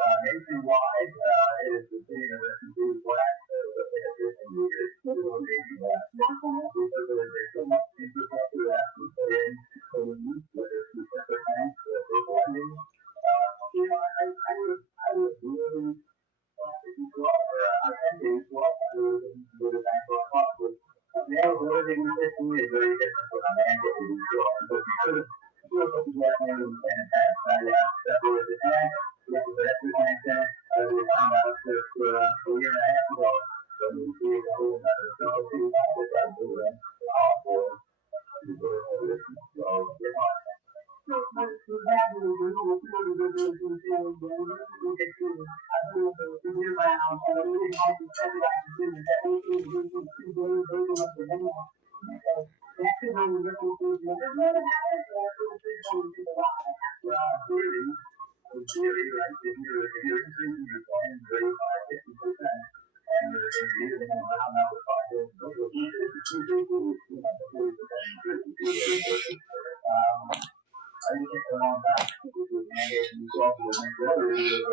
Nationwide, it is the city of refugees black, but they have different years. People nationwide. Because there's so much infrastructure that we put in, so we use whether it's through separate banks or big lending. I would really, if you go out there, I think you go out there with a bank or a hospital. The availability of this is very different from a bank that you go out and look. You could have, you know, what you got in the past. Now you have to separate the bank. You have to represent that. I would find out just a year and a half ago. So you see a whole other facility that I do it for. So, you know, in theory, right, if you're increasing your volume rate by 50%, and you're using a round number of projects, I think it's around that. And you go up to the next level, you're